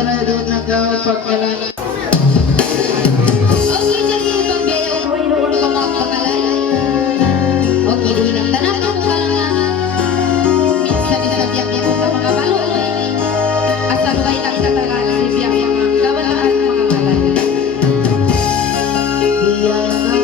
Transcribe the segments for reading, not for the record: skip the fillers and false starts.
saray doon nagpagkalan. Okay, jadi ibang biaya uruin ko mga pangalan. Okay, di lang tanap ako kalangan. Minsan isabyak-yak ko mga baloy. Asal bay lang katagaan si biyang mga kabataan mga kalan. Iya na.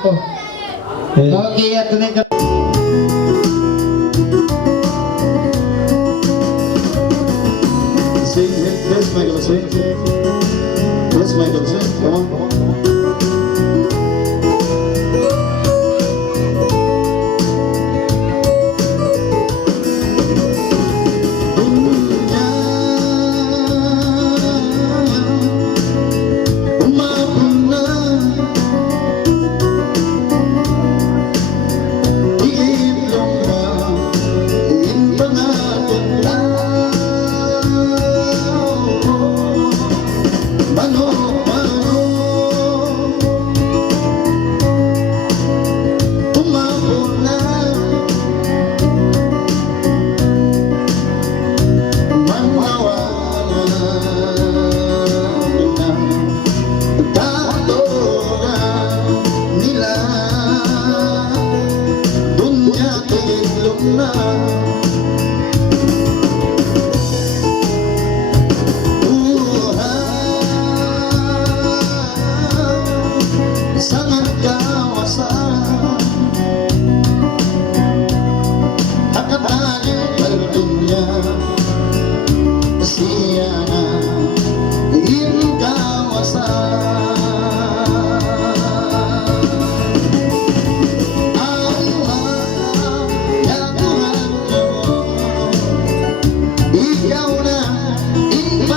ko. Okay, ato na yung Sing, let's Michael sing. Let's Michael sing. Come on, come on, come on.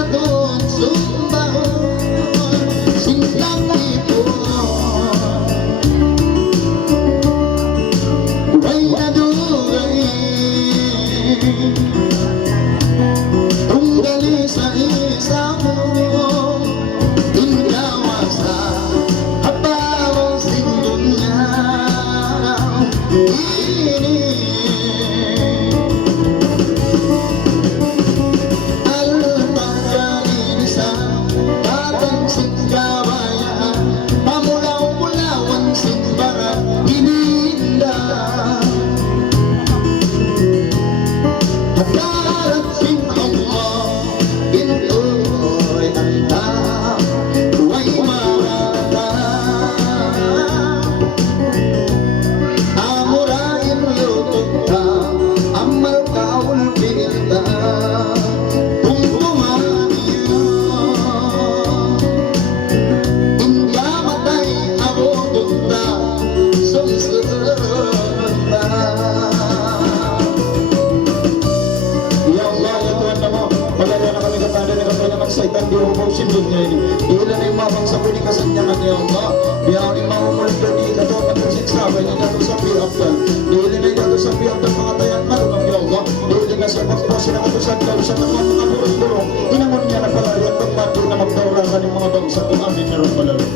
adun sumbahon singkang ipon way adugay tunggali sa isa mo ingawasa habang sindunya ini Saitan di hukum dunia ini ila ni mabang sa puni kasanyangan ni Allah biar ni maumulit dari katokan tersiksa banyak jatuh sapi abdan ila ni jatuh sapi abdan pengatayan marunong ya Allah ila na sa pagpasa na katusan ka sa mga burong-burong inamon niya na palarian pagmatu na magdaurakan yung mga bangsa kung amin na rin palari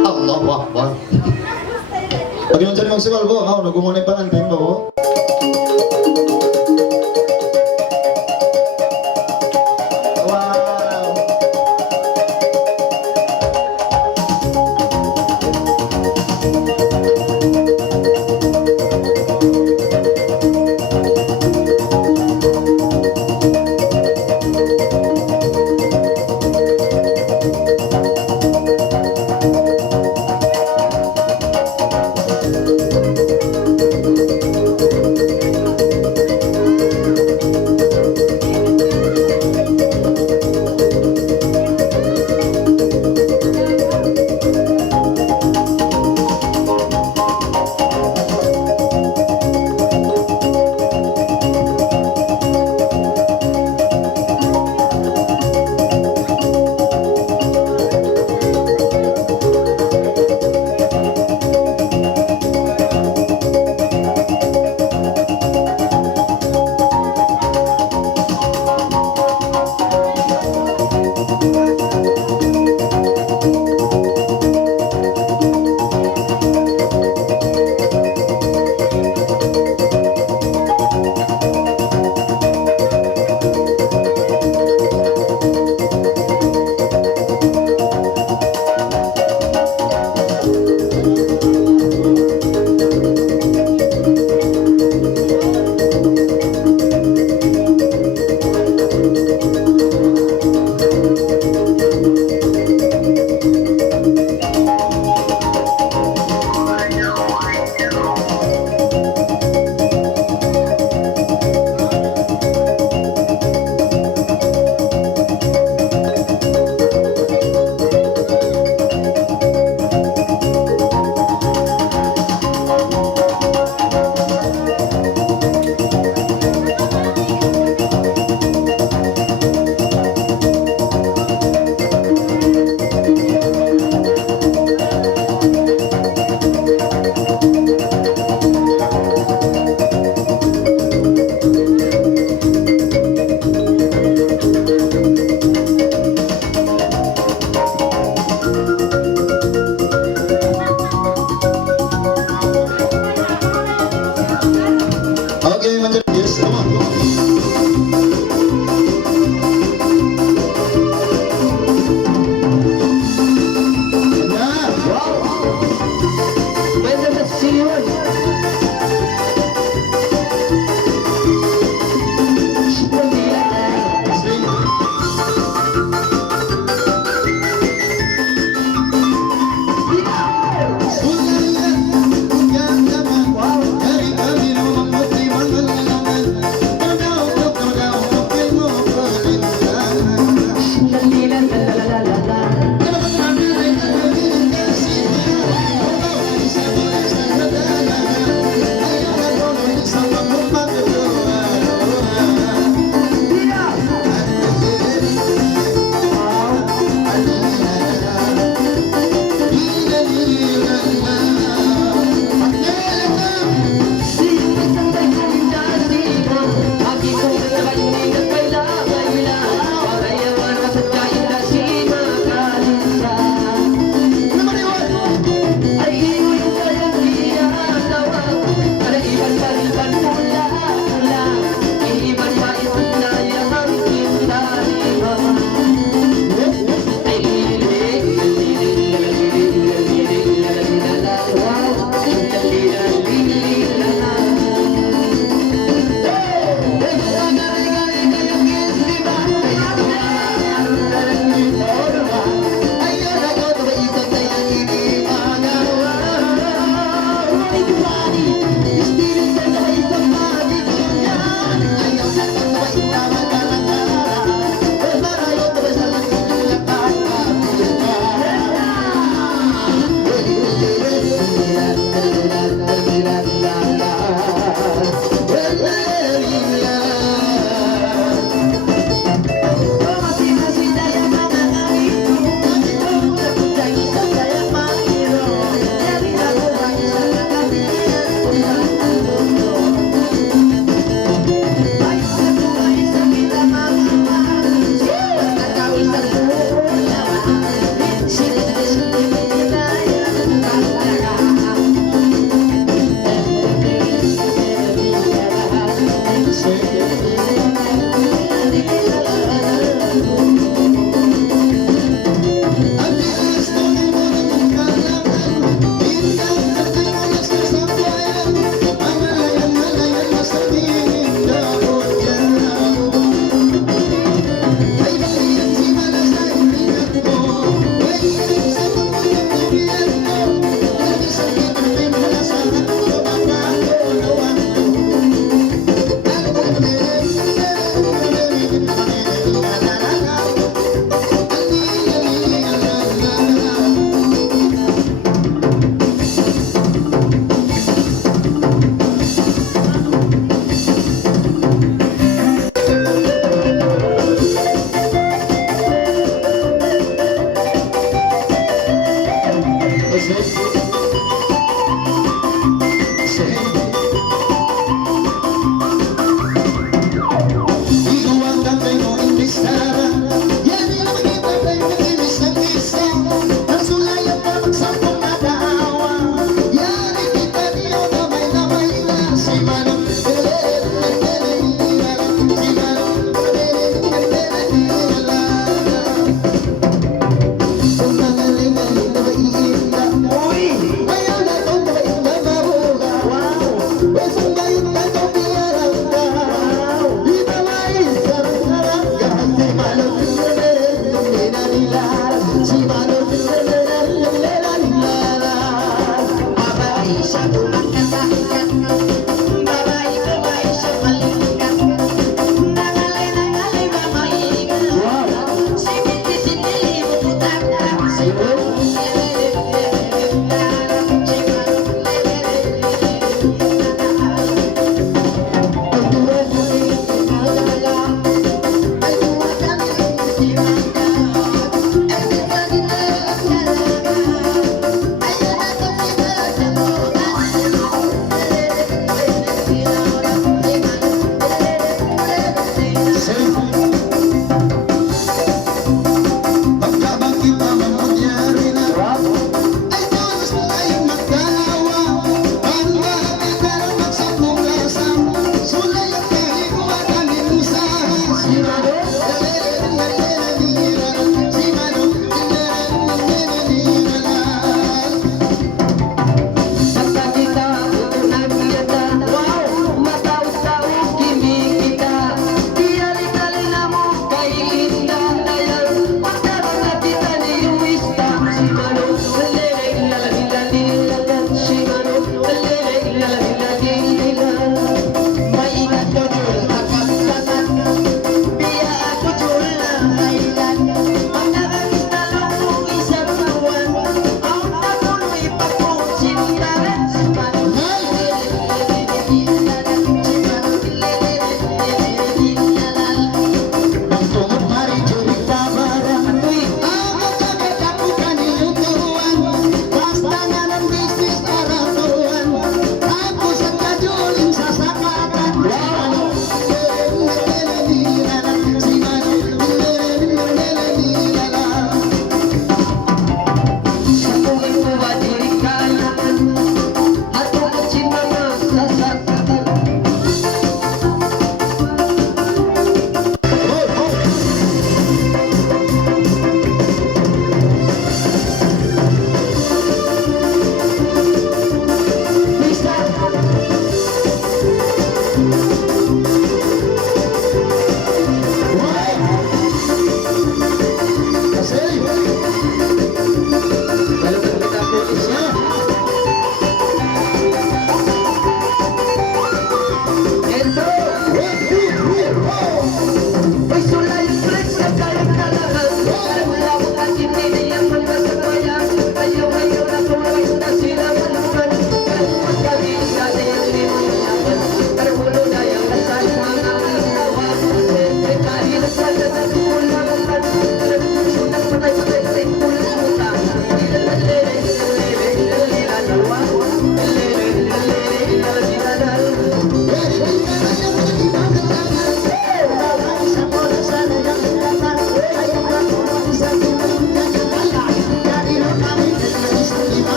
Allahu Akbar. Pag yung cari magsiwal po, ako nagkumunay pa ng tempo po.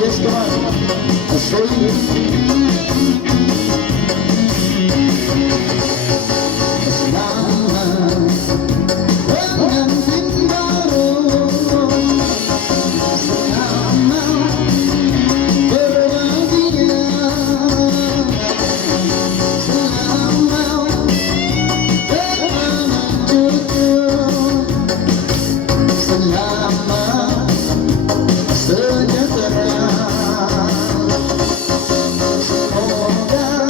Yes, come on. I saw you. Sejahtera, semoga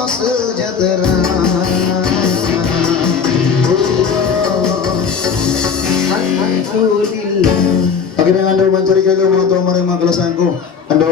Allah sejahtera. Akin ang ando mencari kayo mga tuwa maring mga kalasan ko. Ando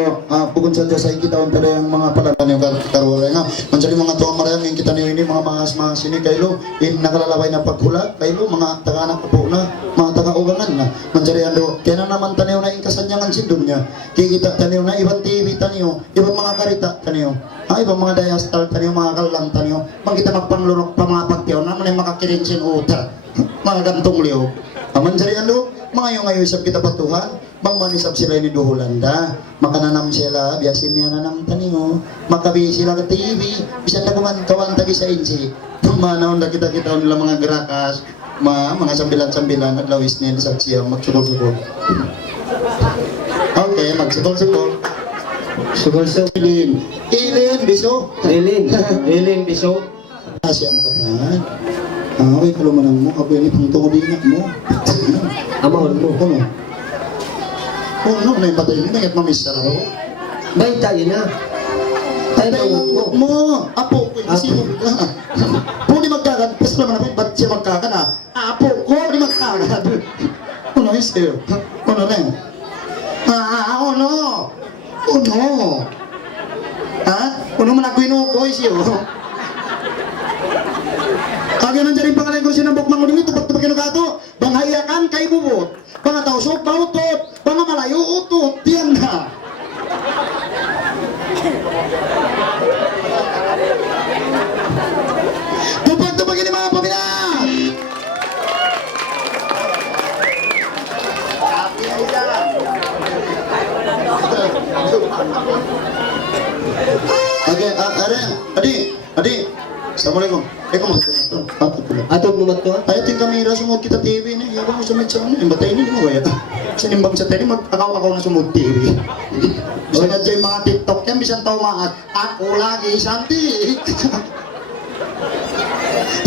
pukun saja sa kita untuk yang mga palaban yung karuwalay nga. Mencari mga tuwa maring yang kita niyo ini mga mga sini kayo in nakalalaway na paghulat kayo mga taga-anak po na mga taga-ugangan na. Mencari ando kaya naman taniyo na inkasanyangan sindon niya. Kikita taniyo na ibang TV taniyo, ibang mga karita taniyo. Ibang mga diastal taniyo, mga kalang taniyo. Pag kita magpanglurok pa mga pagtiyaw na manay makakirinsin uta. Mga gantong liyo. Mencari ando mga yung ngayon isap kita patuhan, bang manisap sila ini duhulanda, makananam sila, biasin niya nanam taniyo, makabi sila ke TV, bisa na kawan tagi sa insi, manaon na kita nila mga gerakas, mga sambilan-sambilan at lawis niya sa siyang magsukol-sukol. Okay, magsukol-sukol. Sugol-sugol. Ilin, biso. Ilin, biso. Asya mo kapan. Okay, kalumanang mo, ako yung pangtungodinak mo. Amahon mo. Ano? Ano na yung patay mo? Nangit mamisar ako? Bay tayo na. Tayo mo. Apo ko. Kasi mo. Kung di magkagad, kasi naman ako, ba't siya magkagad ha? Apo ko, di magkagad. Ano yung sa'yo? Ano rin? Ano? Ano? Ha? Ano man nagwino ko, siyo? Kaya nandiyan rin pangalan ko sinambok mga ulit, tupak-tupak yung kato, banghayakan kay bubot, mga tausog, pautot, mga malayo, utot, diyan na. Tupak-tupak yung mga pamilat! Okay, adi, Assalamualaikum. Atog mo matko? Ay, ting kamera sumod kita TV ni. Yawa mo sumod sa ano. Batay ni mo kaya. Sinimbang sa tele mag-akaw-akaw na sumod TV. Bisa na dyan mga TikTok yan, bisan tao maat. Ako lagi santik.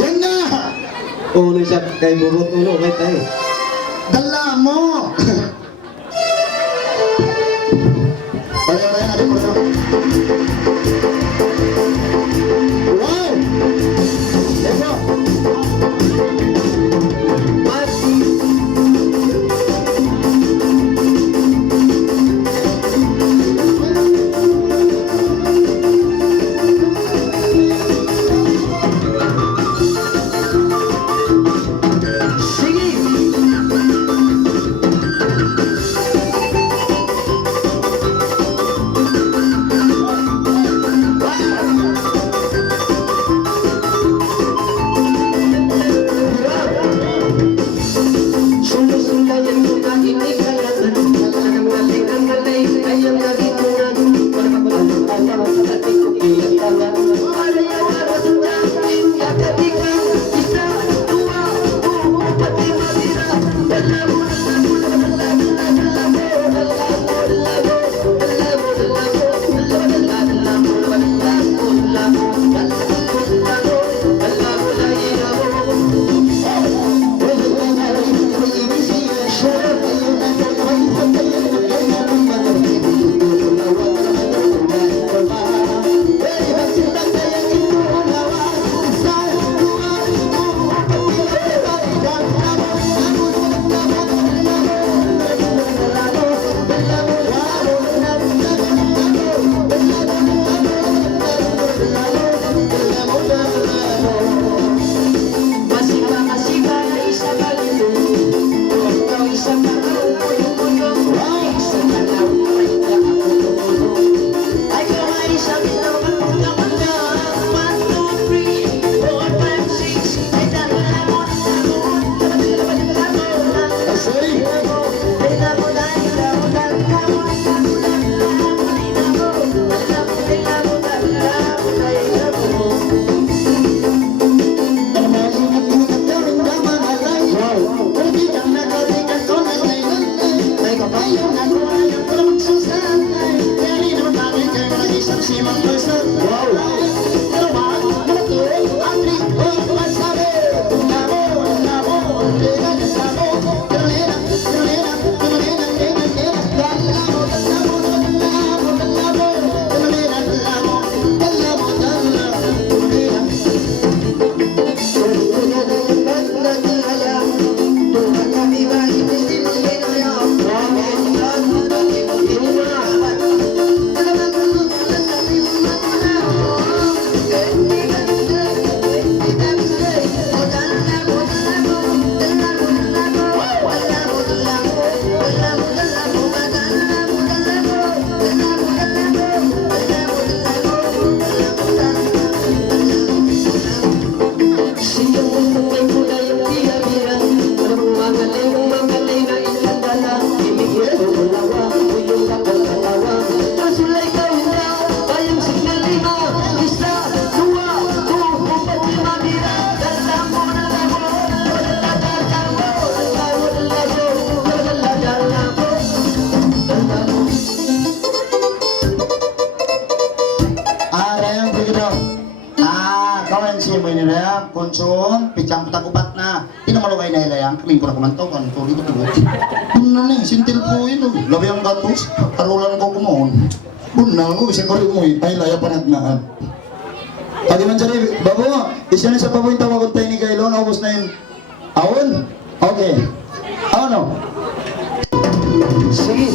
Yan na! Ulo siya kay burot, ulo kay tayo. Dala mo! Ayan, ayan, wow! Let's go! kasi mo nila, konsong, pichang putagupat na. Pinamalukay na ilayang, kaling pura kumantaw, kan, to, dito tugot. Bunan na sintil po yun, labi ang gatos, karulan ko kumahon. Bunan ko, isa ko rin mo, ay laya panagnaan. Adi man sari, babo, isa na sa baboy tawag tayo ni Kailon, ubos na yun. Awon? Okay. Ano? Sige.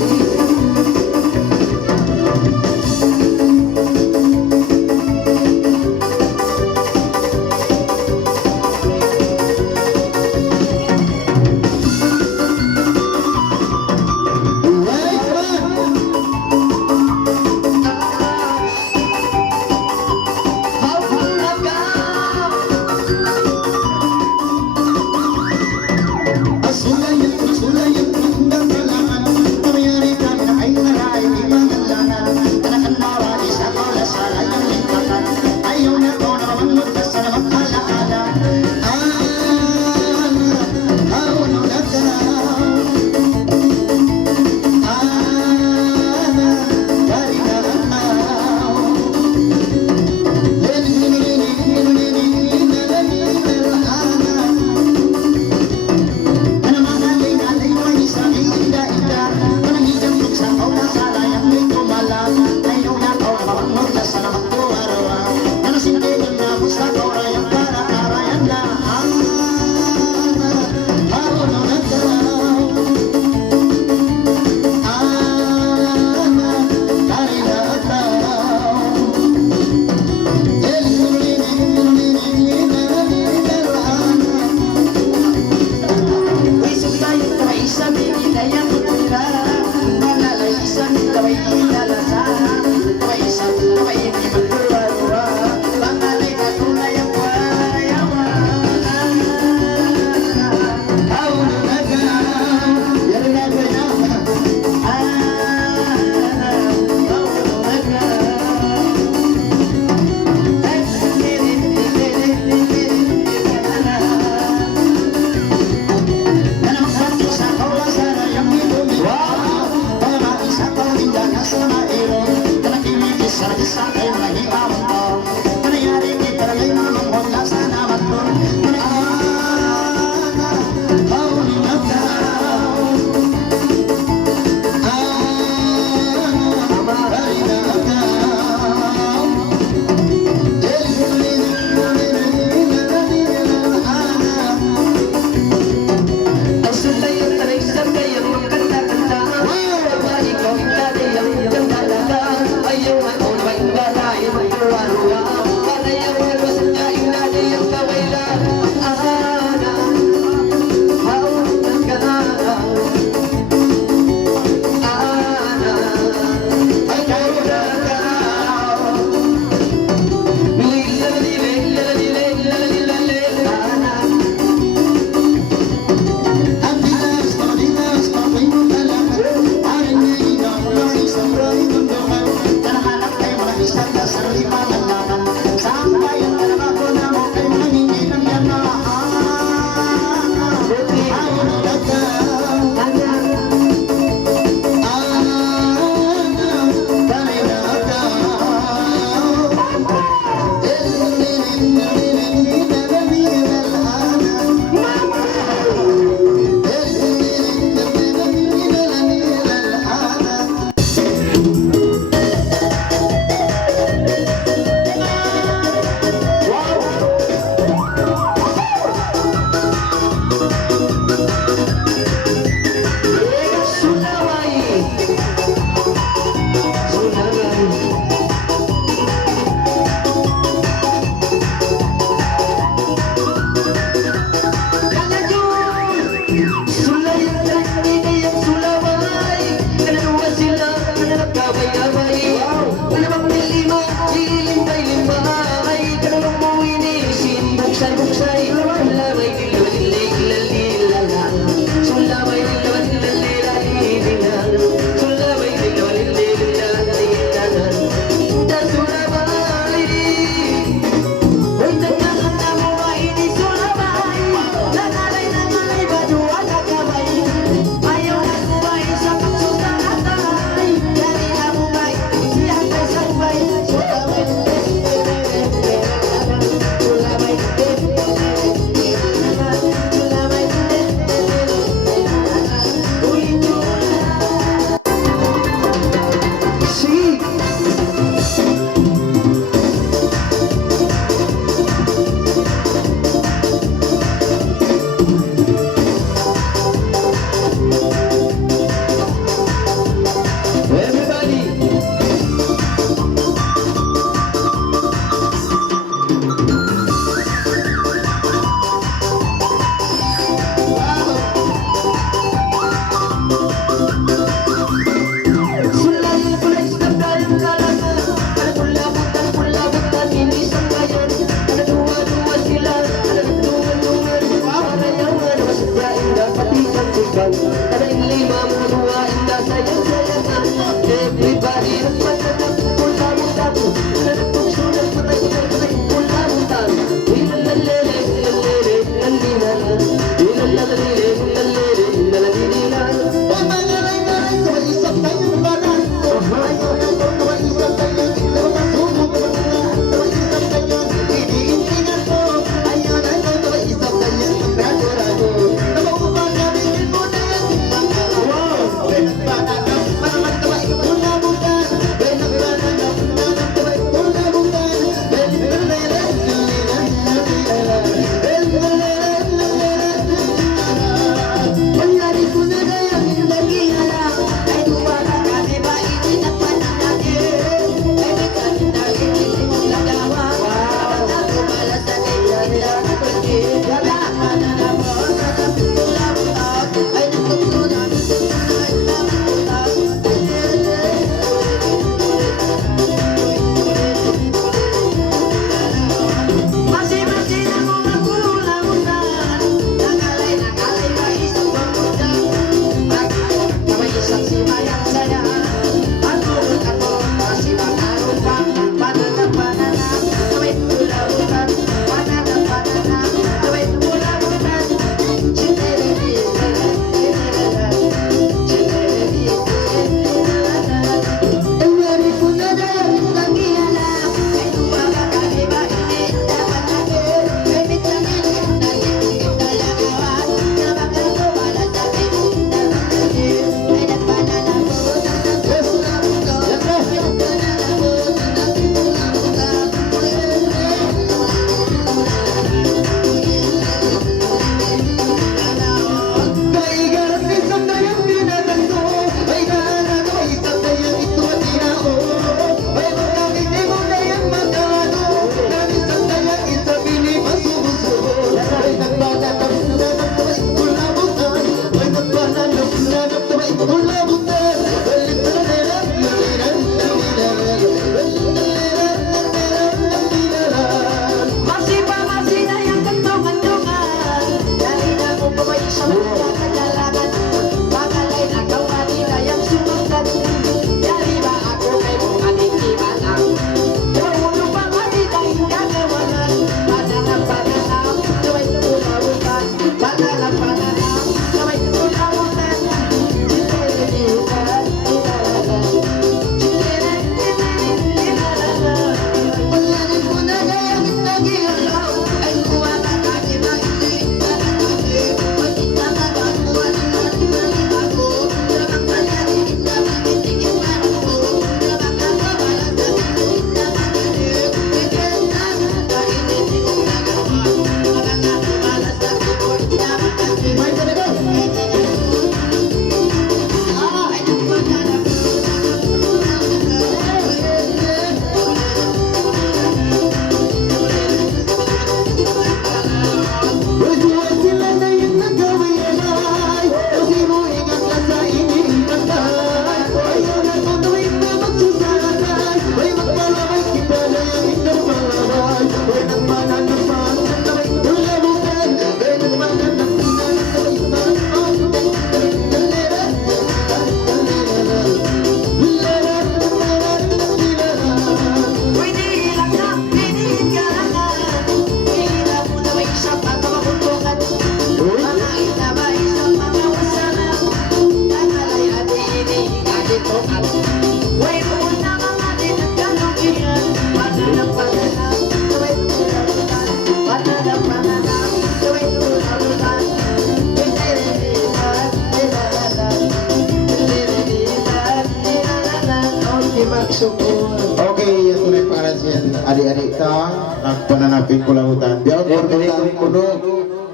sin adik-adik ta nagpananapin ko lautan. Biyaw permintaan kuno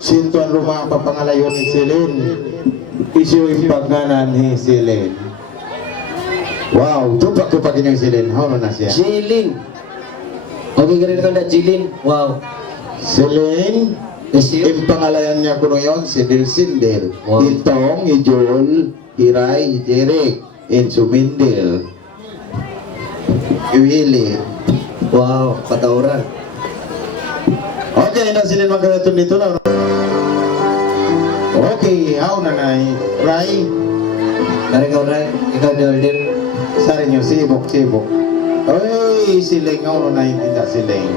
sintuan rumah papangalayon ni Silin. Isu impagnanan ni Silin. Wow, tupak-tupak yung Silin. How na siya? Jilin. Okay, ganun ka na, Jilin. Wow. Silin, impangalayan niya kuno yon Sindil-sindil. Wow. Itong, Ijol, Hiray, Ijerik, Insumindil. Iwili. Wow, patauran. Okay, na Silin magkakaton dito na. Okay, how na na Ray? Kaya ikaw, Ray. Ikaw, Jordan. Sa rin yung sibok. Oy, Siling, how na hindi na Siling.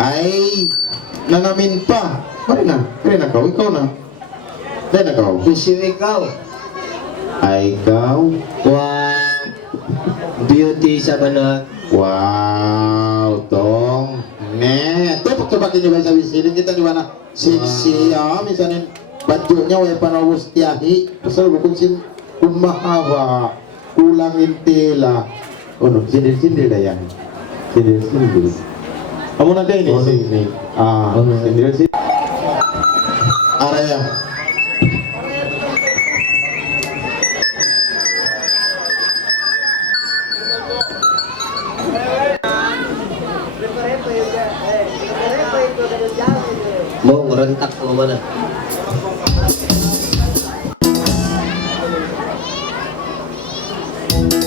Ay, nanamin pa. Pare na kau, ikaw na. Pare na kau. Isu ikaw. Ay, ikaw. Wow. Beauty sa banat. Wow, tong. Ne, tupak-tupakin nyo ba sa wisilin kita di mana? Misalnya bajunya way panawus tiahi. Pasal bukan kumahawa, kulangin tela. Oh no, sindil-sindil dah ya. Sindil-sindil. Kamu nanti ini sini. Sindil-sindil. Araya. Mau ngerentak ke mana?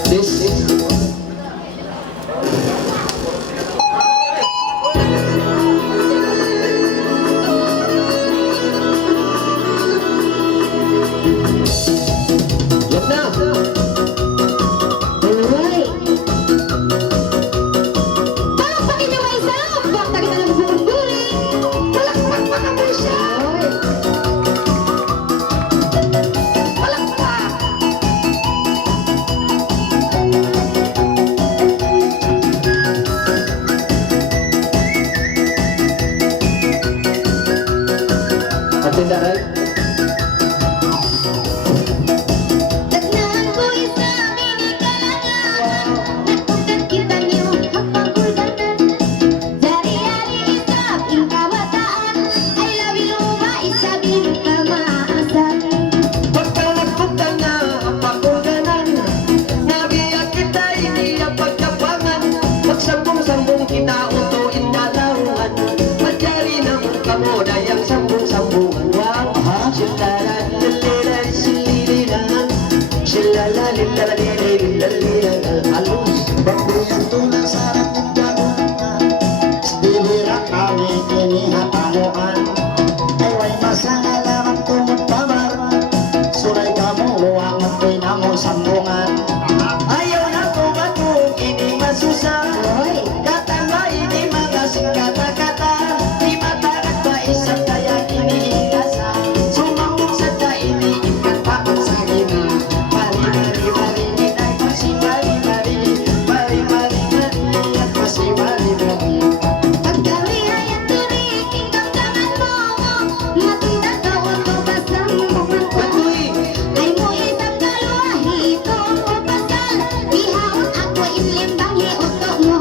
This. Yan na. Alright. Palakpakin niyo may isa. Bakta kita ng buong-buling. Palakpak pa ka mo siya. Palakpak. Atinda, Ray. Tagnan ko isa minikalangan. Natukan kita niyo hapaguldanan. Dari-ari isap yung kabataan. I love you ba isabing kamaasan. Pagkalagputan na ang pagkuganan, nabiyak kita hindi ang pagkapangan. Magsambong-sambong kita utuin na laruan. Magyari ng kamo dayang sambong-sambungan. Wow, silala-lilala-silililangan. Silala-lilala-lilalilangan. Halus. Pagbuyan tulang sarap ng dagunan. Dilirak kami kinihatamuan. Ay way masangalaman tumuttamar. Suray kamu luwang at pinamo sambungan. Ayaw na kumatong, hindi masusa. Katanga, hindi magasing kata-kata. Di matagat pa isang kaya iniingasa. Sumambong sa taini, ipagpapang sa gina. Mari-mari-mari, ay masi-mari-mari. Mari-mari-mari, at masi-mari-mari. Pagkalihay at turik, ikaw tangan mo. Matunda ka o to basang buman ko. Patuloy. Ay mo isang kaluwahi, ito mo pasal. Ihaon ako inlimbang hiuto mo.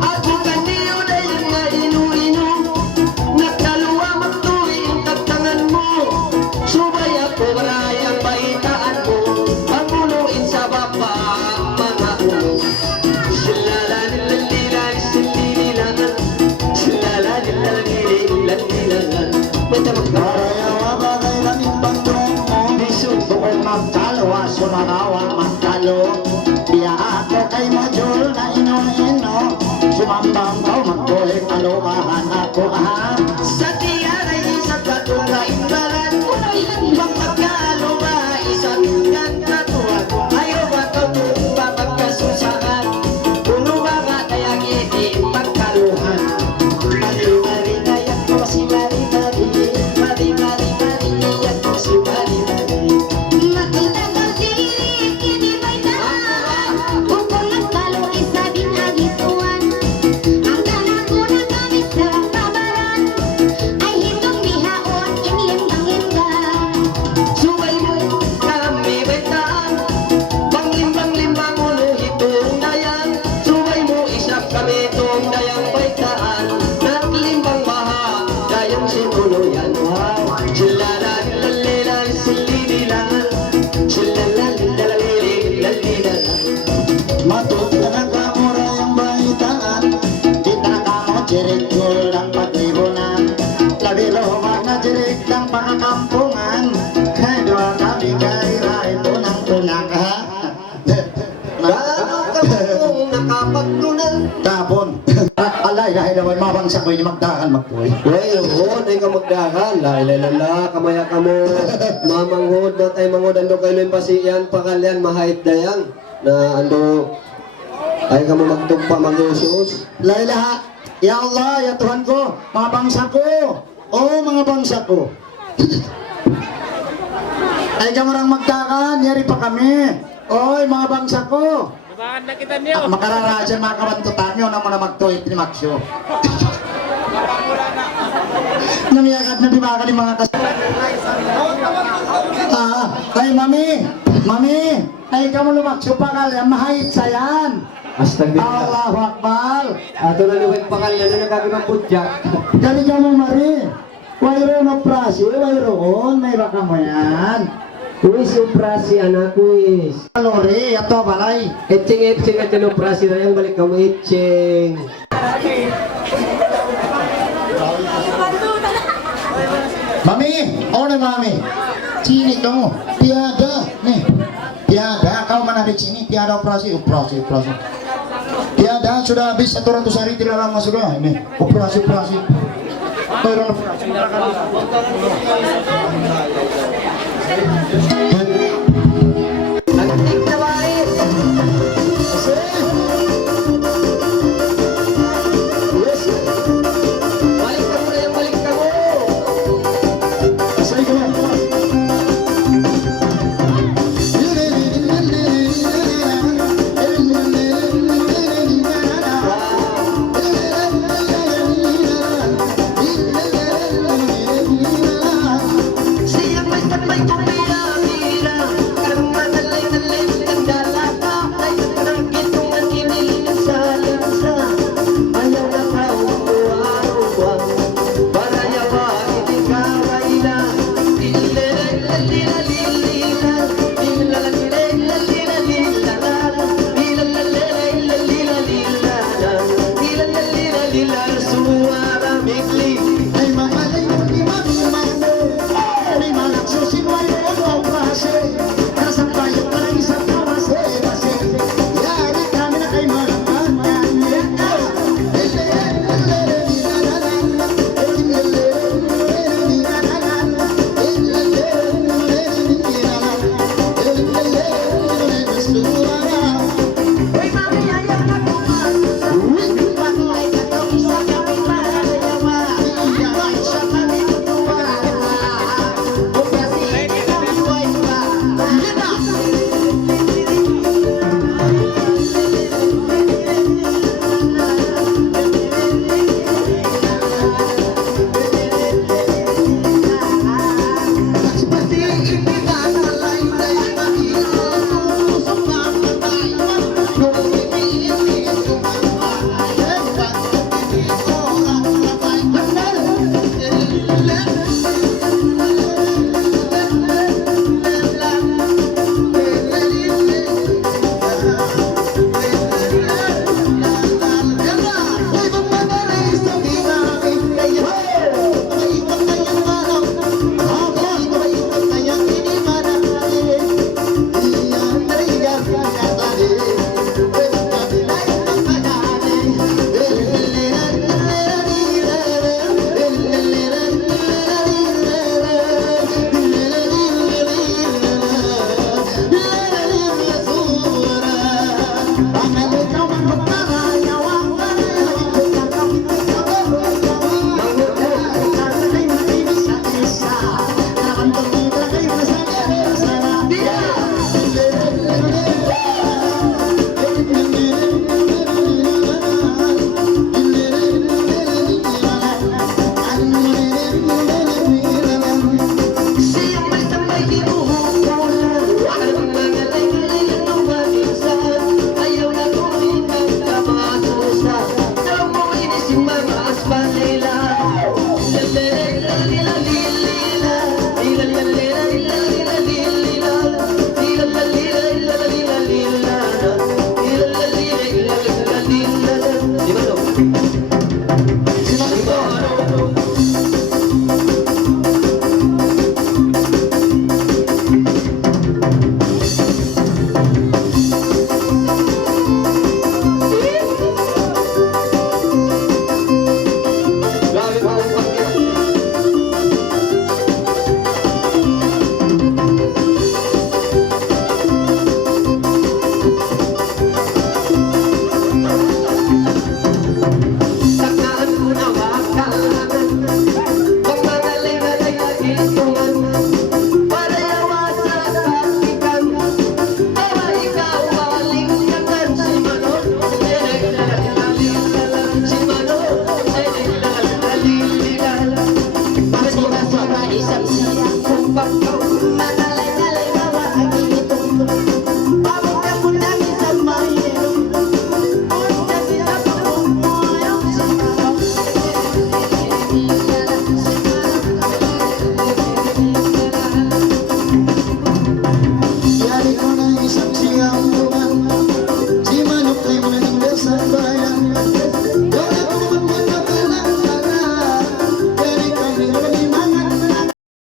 Ako kaniyo na yung nga inu-inu. Nagkaluwa magtuwi yung tagtangan mo. Subay ako marayang baitaan mo. Panguluin sa baba mga ulo. Silala-lilalilan-silililangan. Silala-lilalilan-silililangan. May tamang ka. Arayawa bagay na imbang doon mo. Bukod magkalawa, sumagawa magkalo. Biya ako kay Majul na ino-ino. Sumambang kau magkulik, alumahan ako Sa tiyaray isang katula imbalan. Pag magkaluwa isang katuan. Ayaw ba ito tumba magkasusahan. Puno mga kayang iti pagkaluhan. Mari-mari kayak ko si Mari-mari. Mari-mari-mari kayak ko si Mari-mari. Makita ko sirik, hindi may daan. Kung nagkalo isa din agituan. Hanggang ako na kami sa kabaran. rai-rai, tunang-tunang ha. Gaano ka mong nakapagtunan? Tapon. Alay, dahil naman mabangsa ko, ini magdakan magtuloy. Ngayon, ay ka magdakan. Lailala, kamaya ka mo. Mamanghod na tayo manghod. Ando kayo yung pasiyan, pakalyan, mahait dayang. Na ando, ay ka mo magtumpa, mag-usus. Layla, ya Allah, ya Tuhan ko, mga bangsa ko. Oh, mga bangsa ko. Ay ka marang magdakan, yari pa kami. Oy, mga bangsa ko. Bakit nakita niyo? Makararajan mga kabantutan nyo na muna magtuloy pinimaksyo. Namiyagad na di ba ka ni mga ay mami, ay ka mo lumaksyo pa ka, mahait sayan. Astagfirullah. Allahu Akbar. Ato na liwag pakalyan na nagkakibang pudyak. Kali ka mo mari. Wayroon na prasi, wayroon, may baka mo yan. Kuis yung prasi, anak, kuis. Lori, ato balay. Etching at yung prasi na yung balik ka mo, etching. Mami, na mami. Sini kamu, tiada, nih. Tiada, kau mana di sini, tiada operasi. Tiada, sudah habis 100 hari tidak lama sudah. Ini, operasi. Mayroon operasi.